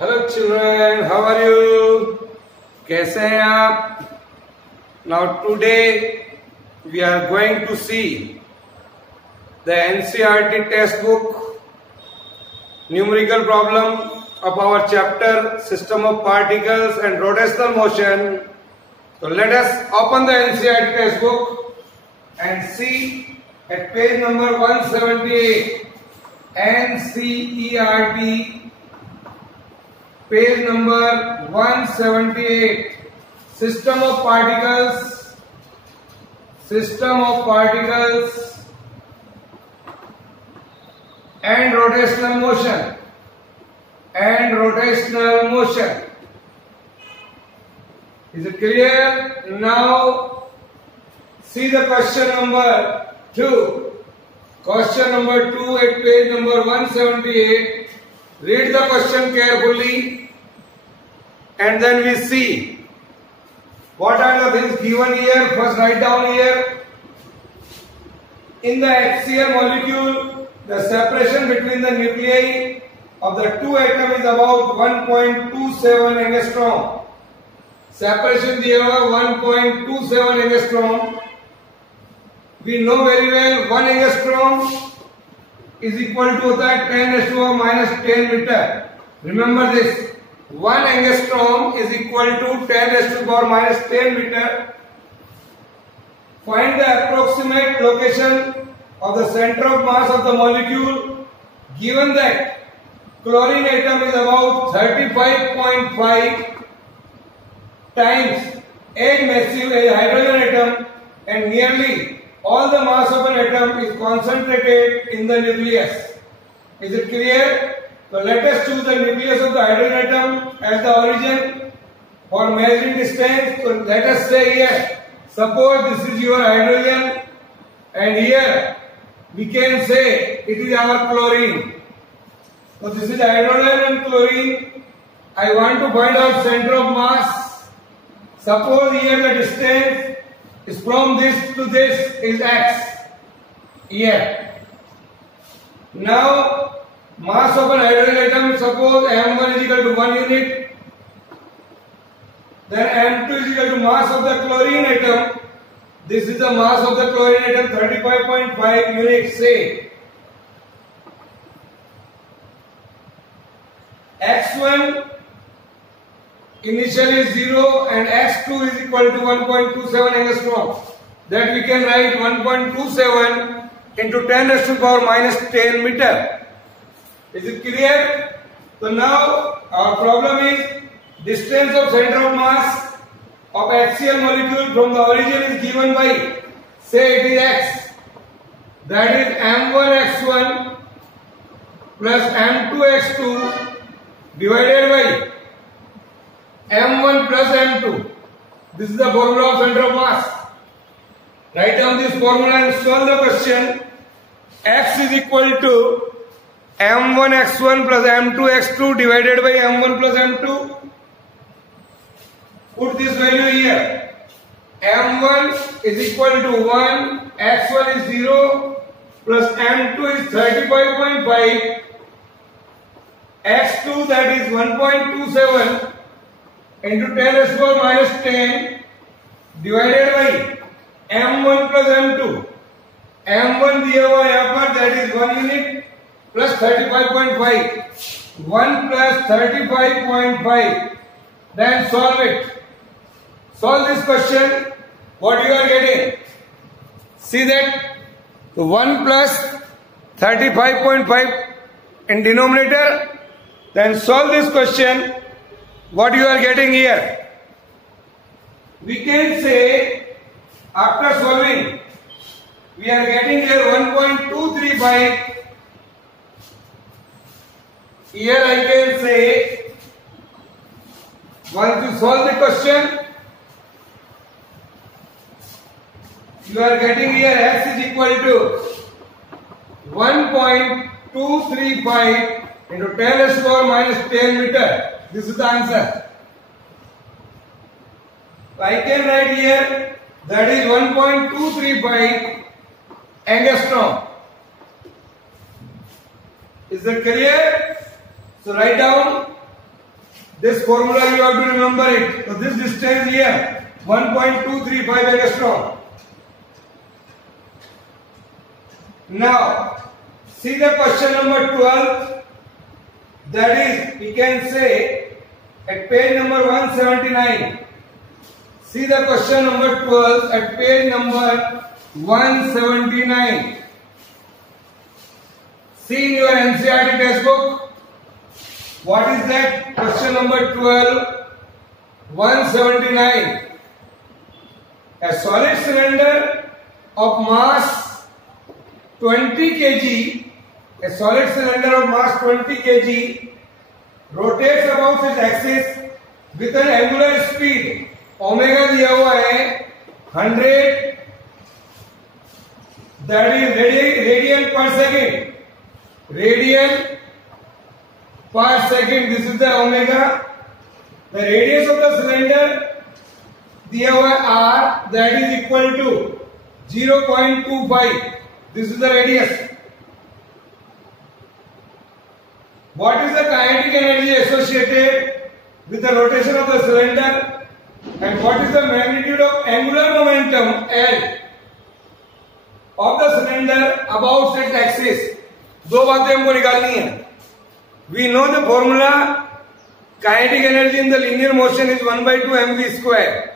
Hello children, how are you? कैसे हैं आप? Now today we are going to see the NCERT textbook numerical problem of our chapter system of particles and rotational motion. So let us open the NCERT textbook and see at page number 178. NCERT page number 178. System of particles and rotational motion. Is it clear? Now see the question number 2. Question number 2 at page number 178. Read the question carefully and then we see what are the things given here. First write down here. In the HCl molecule, the separation between the nuclei of the two atoms is about 1.27 angstrom. Separation दिया हुआ 1.27 angstrom. We know very well 1 angstrom is equal to होता है 10⁻⁻10 meter. Remember this. 1 angstrom is equal to 10⁻⁻10 meter. Find the approximate location of the center of mass of the molecule. Given that chlorine atom is about 35.5 times as massive as hydrogen atom, and nearly all the mass of an atom is concentrated in the nucleus. Is it clear? So let us choose the nucleus of the hydrogen atom as the origin for measuring distance. So let us say here, suppose this is your hydrogen and here we can say it is our chlorine. So this is hydrogen and chlorine. I want to find out center of mass. Suppose here the distance is from this to this is x. Here. Now mass of an hydrogen atom, suppose m1 is equal to 1 unit. Then m2 is equal to mass of the chlorine atom. This is the mass of the chlorine atom, 35.5 units, say. x1 initially is 0 and x2 is equal to 1.27 angstrom. That we can write 1.27 into 10⁻⁻10 meter. Is it clear? So now our problem is distance of center of mass of HCl molecule from the origin is given by, say it is x. That is m1x1 plus m2x2 divided by m1 plus m2. This is the formula of center of mass. Write down this formula and solve the question. X is equal to m1x1 plus m2x2 divided by m1 plus m2. Put this value here. m1 is equal to 1, x1 is 0, plus m2 is 35.5. x2 that is 1.27 into 10⁻⁻10 divided by m1 plus m2. m1 दिया हुआ यहाँ पर that is 1 unit plus 35.5. 1 plus 35.5. Then solve it. Solve this question. What you are getting? See that 1 plus 35.5 in denominator. Then solve this question. What you are getting here? We can say after solving we are getting here 1.235. Here I can say once you solve the question you are getting here x is equal to 1.235 into 10⁻⁻10 meter. This is the answer. I can write here that is 1.235 angstrom. Is that clear? So write down This formula you have to remember it. So this distance here 1.235 angstrom. Now see the question number 12. That is, we can say at page number 179. See the question number 12 at page number 179. See in your NCERT textbook. What is that? Question number 12, 179. A solid cylinder of mass 20 kg, a solid cylinder of mass 20 kg rotates about its axis with an angular speed omega दिया हुआ है 100, that is radian per second. Radian per second. This is the omega. The radius of the cylinder दिया हुआ है r, that is equal to 0.25. This is the radius. What is the kinetic energy associated with the rotation of the cylinder? And what is the magnitude of angular momentum L of the cylinder about its axis? दो बातें हमको निकालनी है. We know the formula. Kinetic energy in the linear motion is 1/2 mv square.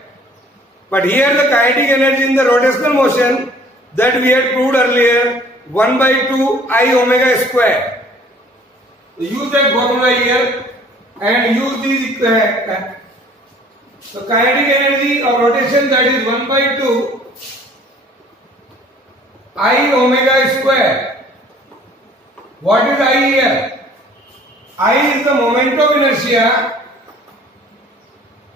But here the kinetic energy in the rotational motion that we had proved earlier 1/2 I omega square. Use that formula here and use these. So kinetic energy of rotation, that is 1/2 I omega square. What is I here? I is the moment of inertia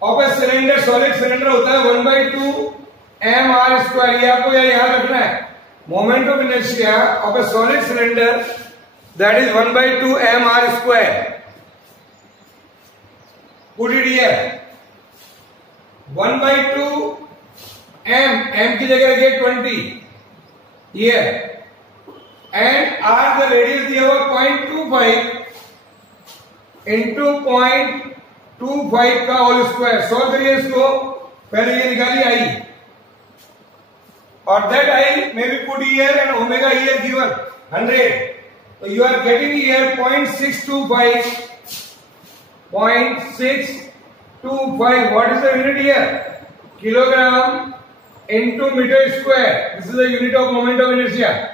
of a cylinder. Solid cylinder होता है 1/2 mr square. ये आपको याद रखना है. Moment of inertia of a solid cylinder, that is 1/2 mr square. Put it here. 1/2 m की जगह रखिए 20 here, and r the radius दिया हुआ 0.25 into 0.25 का होल स्क्वायर. सॉल्व करिए इसको. पहले ये निकालिए आई, और that I may be put here and omega here given 100. So you are getting here 0.625. 0.625. What is the unit here? Kilogram into meter square. This is the unit of moment of inertia.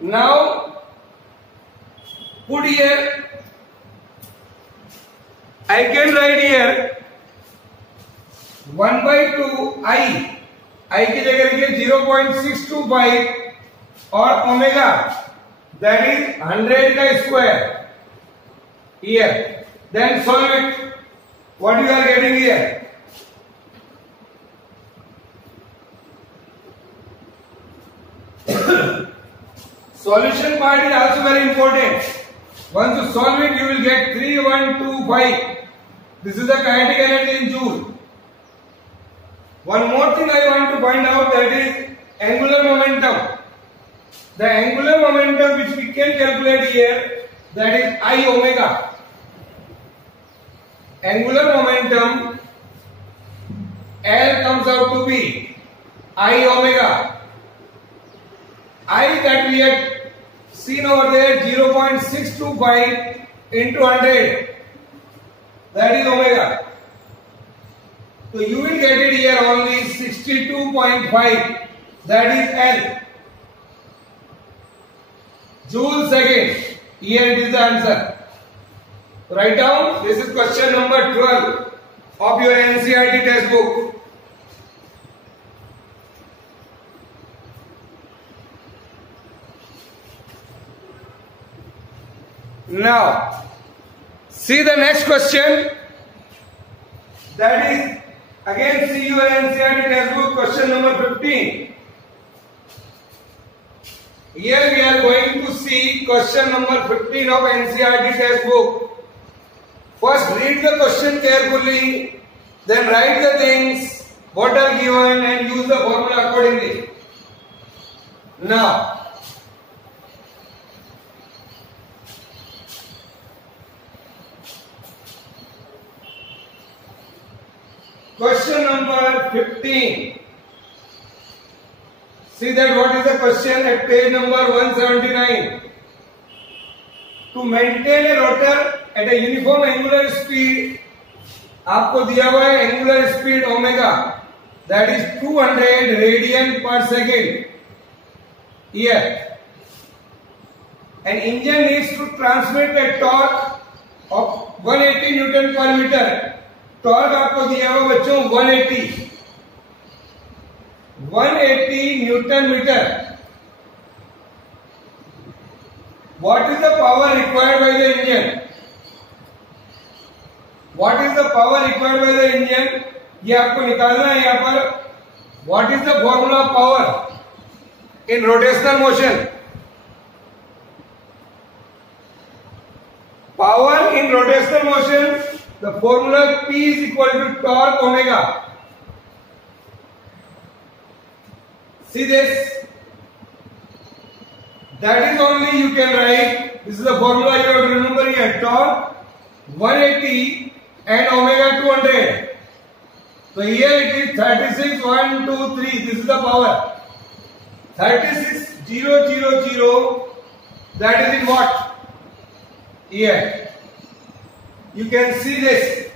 Now put here, I can write here 1/2 I की जगह रखिए 0.625 और omega, that is 100 का square here. Then solve it. What you are getting here? Solution part is also very important. Once you solve it, you will get 3125. This is the kinetic energy in joule. One more thing I want to find out, that is angular momentum. The angular momentum which we can calculate here, that is I omega. Angular momentum L comes out to be I omega. I that we had seen over there 0.625 into 100, that is omega. So you will get it here only 62.5, that is L. Joule second. Here it is the answer. Write down. This is question number 12 of your NCERT textbook. Now, see the next question. That is, again see your NCERT textbook, question number 15. Here we are going to see question number 15 of NCERT textbook. First read the question carefully, then write the things what are given and use the formula accordingly. Now, Question number 15. See that what is the question at page number 179. To maintain a rotor at a uniform angular speed, आपको दिया हुआ है angular speed omega, that is 200 radian पर second here. An engine needs to transmit a torque of 180 newton per metre. Torque आपको दिया हुआ बच्चों 180 newton metre. What is the power required by the engine? What is the power required by the engine? ये आपको निकालना है यहाँ पर. What is the formula of power in rotational motion? Power in rotational motion, the formula P is equal to torque omega. See this? That is only you can write. This is the formula you have to remember here. Torque 180 and omega 200. So here it is 36 1 2 3. This is the power. 36,000. That is in what? Here. You can see this.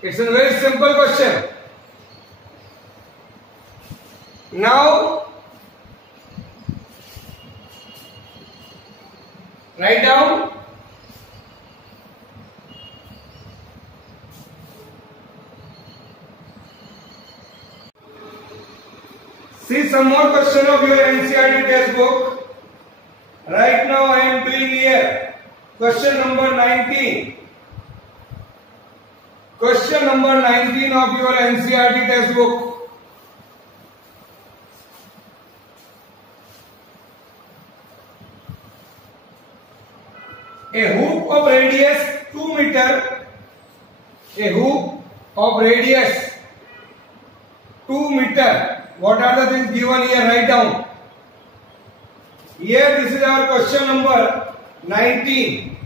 It's a very simple question. Now write down see some more question of your NCERT textbook. Right now I am doing here question number 19. Question number 19 of your NCERT textbook. A hoop of radius 2 meter. A hoop of radius 2 meter. What are the things given here? Write down. Here this is our question number 19.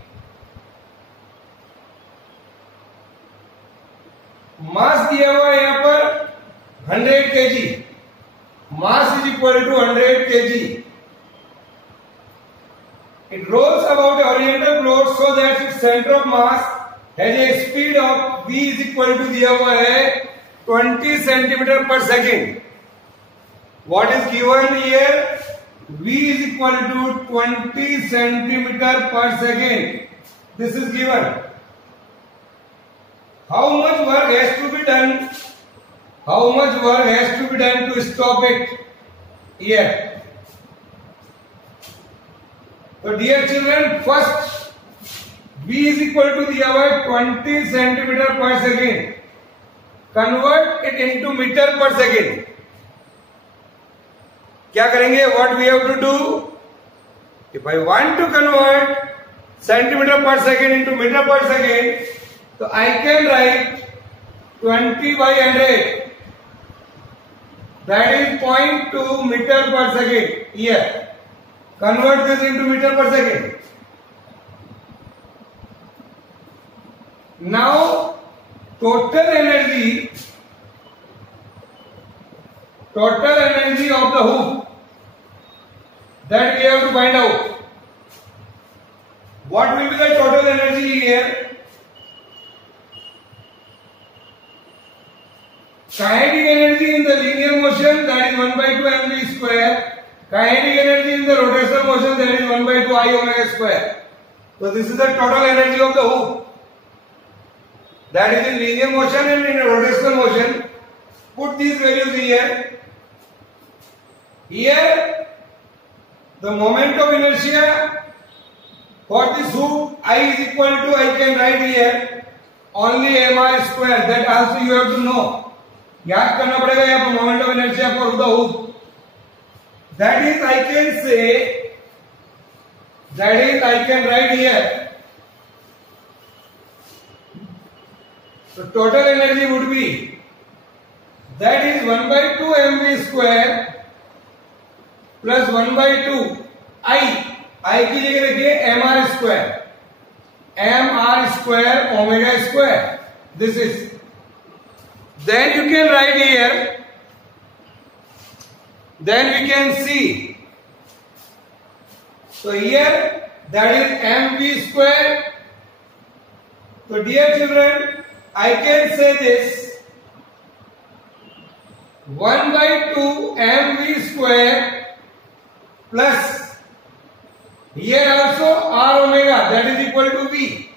मास दिया हुआ है यहाँ पर 100 kg. Mass is equal to 100 kg. It rolls about a horizontal floor so that its center of mass has a speed of v is equal to दिया हुआ है 20 centimeter per second. What is given here? V is equal to 20 centimeter per second. This is given. How much work has to be done? How much work has to be done to stop it? Here. So dear children, first V is equal to दिया हुआ है 20 centimeter per second. Convert it into meter per second. क्या करेंगे? What we have to do? If I want to convert centimeter per second into meter per second, so I can write 20 by 100. That is 0.2 meter per second. Here. Convert this into meter per second. Now, total energy of the hoop, that we have to find out. What will be the total energy here? Kinetic energy in the linear motion, that is 1 by 2 mv square. Kinetic energy in the rotational motion, that is 1 by 2 I omega square. So this is the total energy of the hoop. That is in linear motion and in rotational motion. Put these values here. Here, the moment of inertia for this hoop, I is equal to, I can write here, only mr square. That also you have to know. याद करना पड़ेगा यहाँ पर moment of inertia for the hoop. That is, I can say, that is, I can write here. So total energy would be, that is 1 by 2 mv square plus 1 by 2 I की जगह रखिए mr square omega square. This is. Then you can write here. Then we can see. So here that is mv square. So dear children, I can say this 1 by 2 mv square plus here also r omega, that is equal to v.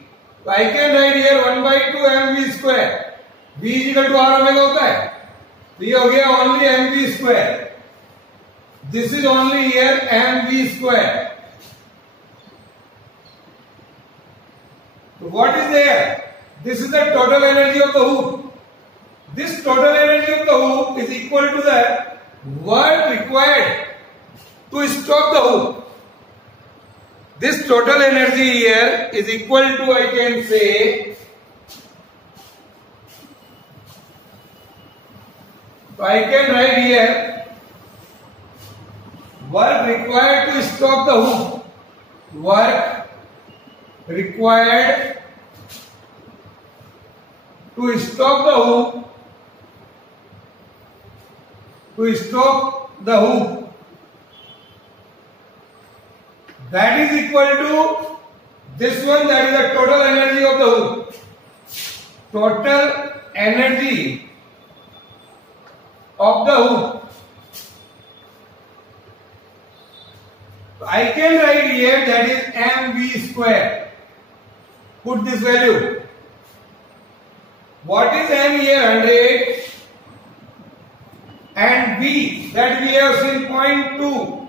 So I can write here 1 by 2 mv square. v is equal to r omega होता है. तो ये हो गया only mv square. This is only here mv square. So what is there? This is the total energy of the hoop. This total energy of the hoop is equal to the work required to stop the hoop. This total energy here is equal to, I can say, so I can write here work required to stop the hoop. Work required to stop the hoop. To stop the hoop. That is equal to this one, that is the total energy of the hoop. Total energy of the hoop. I can write here that is mv square. Put this value. What is m here? 100. And v, that we have seen 0.2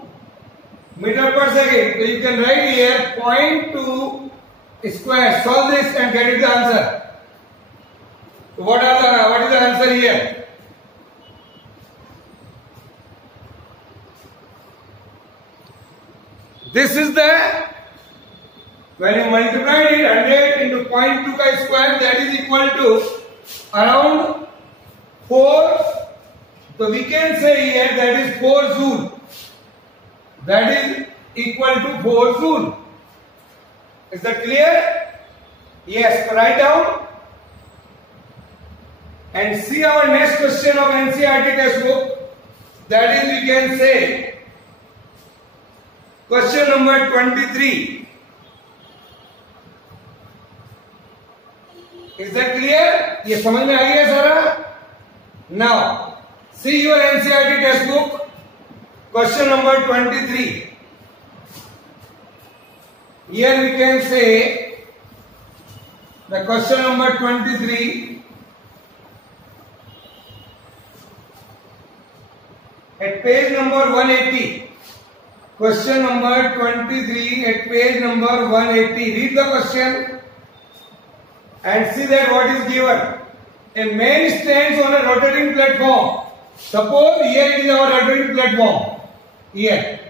meter per second. So you can write here 0.2 square. Solve this and get it the answer. So what is the answer here? This is the, when you multiply it 100 into 0.2 ka square, that is equal to around 4. So we can say here that is 4 joule. That is equal to 4 joule. Is that clear? Yes. So write down and see our next question of NCERT textbook. That is, we can say question number 23. Is that clear? ये समझ में आ गया सारा? Now see your NCERT textbook, question number 23. Here we can say the question number 23 at page number 180. Question number 23 at page number 180. Read the question and see that what is given. A man stands on a rotating platform. Suppose here it is our rotating platform. Here.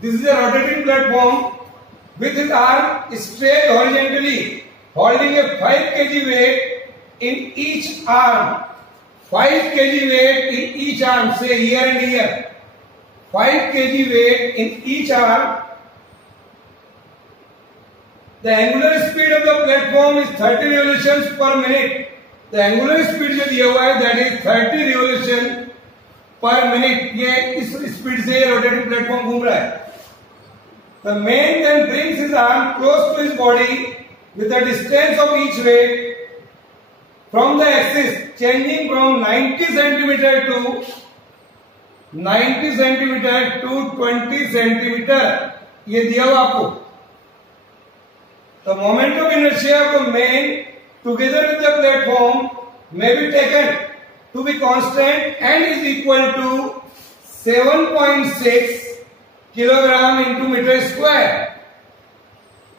This is a rotating platform with his arm stretched horizontally, holding a 5 kg weight in each arm. 5 kg weight in each arm. Say here and here. 5 kg weight in each arm. The angular speed of the platform is 30 revolutions per minute. The angular speed जो दिया हुआ है that is 30 revolution per minute. ये इस speed से rotating platform घूम रहा है. The man then brings his arm close to his body with the distance of each weight from the axis changing from 90 centimeter to 20 centimeter. ये दिया हुआ आपको. The moment of inertia of the man together with the platform may be taken to be constant and is equal to 7.6 kilogram into meter square.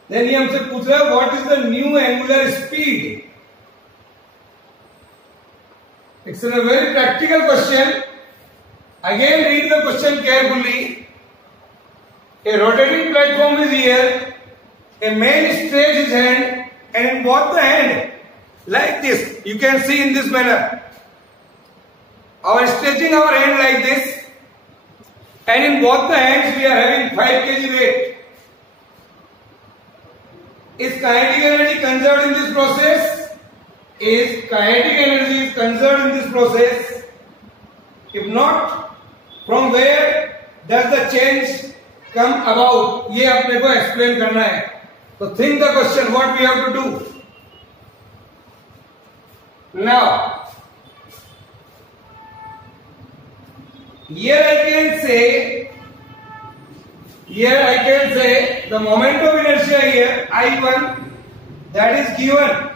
Then he हमसे पूछ रहा है what is the new angular speed? It's a very practical question. Again read the question carefully. A rotating platform is here. A man stretches his hand and in both the hand like this. You can see in this manner. Our stretching our hand like this, and in both the hands we are having 5 kg weight. Is kinetic energy conserved in this process? is kinetic energy is conserved in this process? If not, from where does the change come about? ये अपने को explain करना है. So think the question, what we have to do. Now, here I can say the moment of inertia here I1, that is given.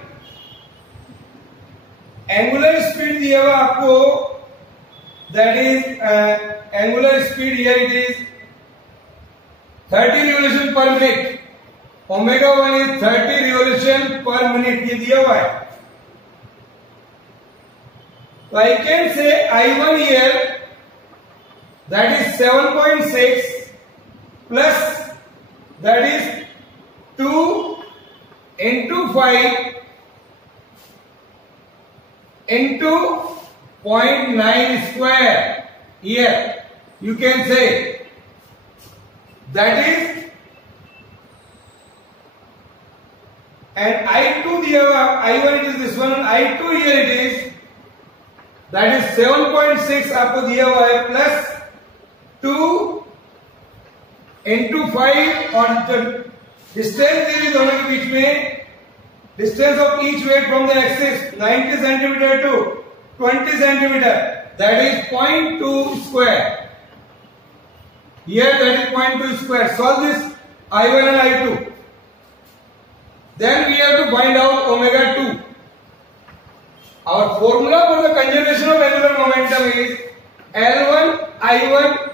Angular speed दिया हुआ आपको, that is angular speed here it is 30 revolution per minute. Omega 1 is 30 revolution per minute, ये दिया हुआ है. So I can say I1 here, that is 7.6 plus that is 2 into 5 into 0.9 square. Here you can say that is, and I2 here, I1 it is this one, I2 here it is, that is 7.6 आपको दिया हुआ है plus 2 into 5 और distance दी हुई दोनों के बीच में, distance of each weight from the axis 90 centimeter to 20 centimeter, that is 0.2 square. Here that is 0.2 square. Solve this I1 and I2. Then we have to find out omega 2. Our formula for the conservation of angular momentum is L1 I1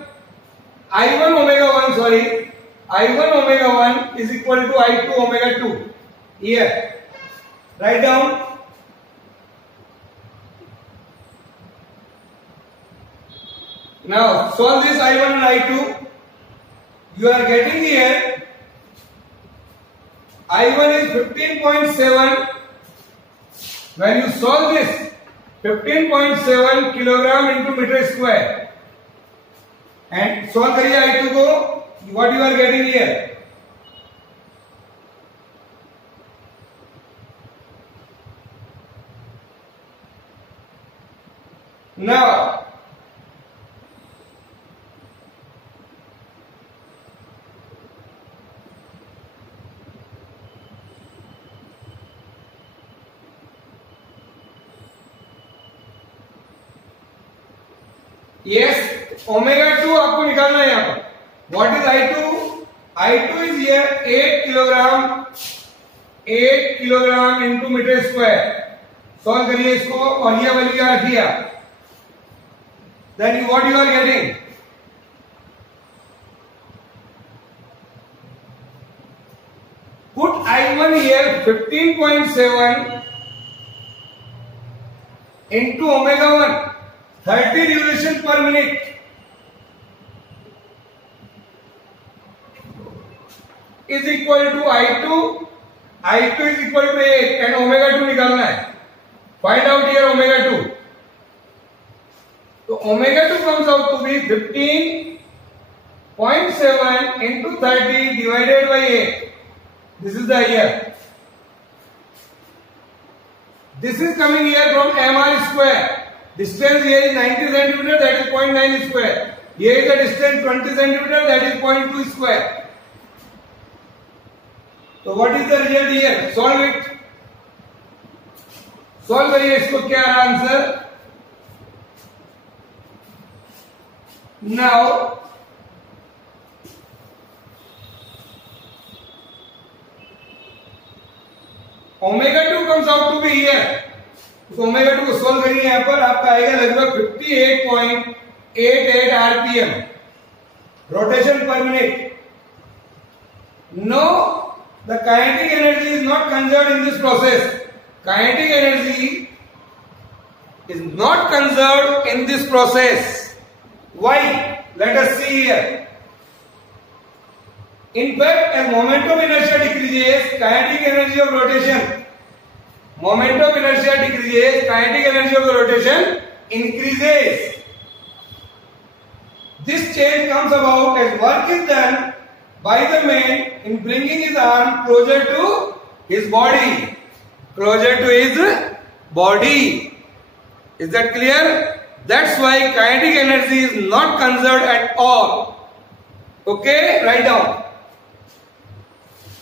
omega 1 is equal to I2 omega 2. Here, write down. Now solve this I1 and I2. You are getting here I1 is 15.7. When you solve this, 15.7 kilogram into meter square, and solve करिए I2 को, what you are getting here? Now, yes, omega 2 आपको निकालना है यहाँ पर. What is I2? I2 is here 8 kilogram into meter square. Solve करिए इसको और ये वाली क्या रखिए आप. Then what you are getting? Put I1 here 15.7 into omega 1. 30 revolution per minute is equal to I2. I2 is equal to 8 and omega 2 निकालना है. Find out here omega 2. So omega 2 comes out to be 15.7 into 30 divided by 8. This is the here. This is coming here from mr square. Distance here is 90 centimeter, that is 0.9 square. Here is the distance 20 centimeter, that is 0.2 square. So what is the result here? Solve it. Solve करिए इसको, क्या है answer? Now omega 2 comes out to be here. तो omega 2 को solve करिए, यहां पर आपका आएगा लगभग 58.88 RPM rotation per minute. No, the kinetic energy is not conserved in this process. Kinetic energy is not conserved in this process. Why? Let us see here. In fact, as moment of inertia decreases, kinetic energy of rotation, moment of inertia decreases, kinetic energy of the rotation increases. This change comes about as work is done by the man in bringing his arm closer to his body, closer to his body. Is that clear? That's why kinetic energy is not conserved at all. Okay, write down.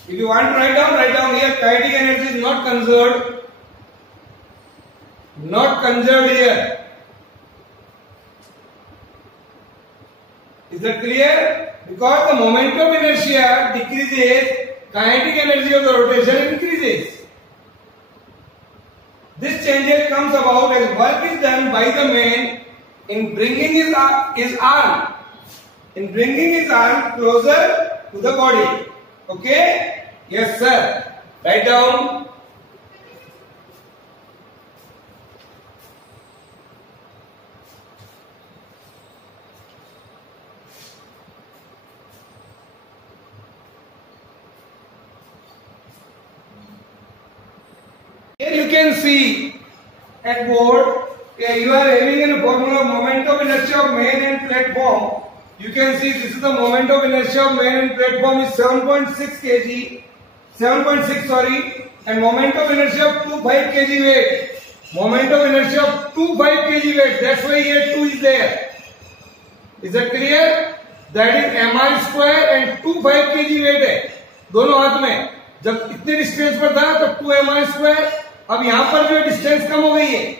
If you want to write down here. Kinetic energy is not conserved. Not conserved here. Is that clear? Because the moment of inertia decreases, kinetic energy of the rotation increases. This change comes about as work is done by the man in bringing his arm closer to the body. Okay? Yes, sir. Write down. Here you can see at board, you are having a formula of moment of inertia of man and platform. You can see this is the moment of inertia of man and platform is 7.6 kg, 7.6 sorry, and moment of inertia of 25 kg weight. Moment of inertia of 25 kg weight. That's why here 2 is there. Is that clear? That is mi square and 25 kg weight है दोनों हाथ में. जब इतने distance पर था तो 2 mi square. अब यहां पर जो डिस्टेंस कम हो गई है.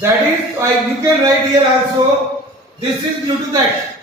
That is, you can write here also. This is due to that.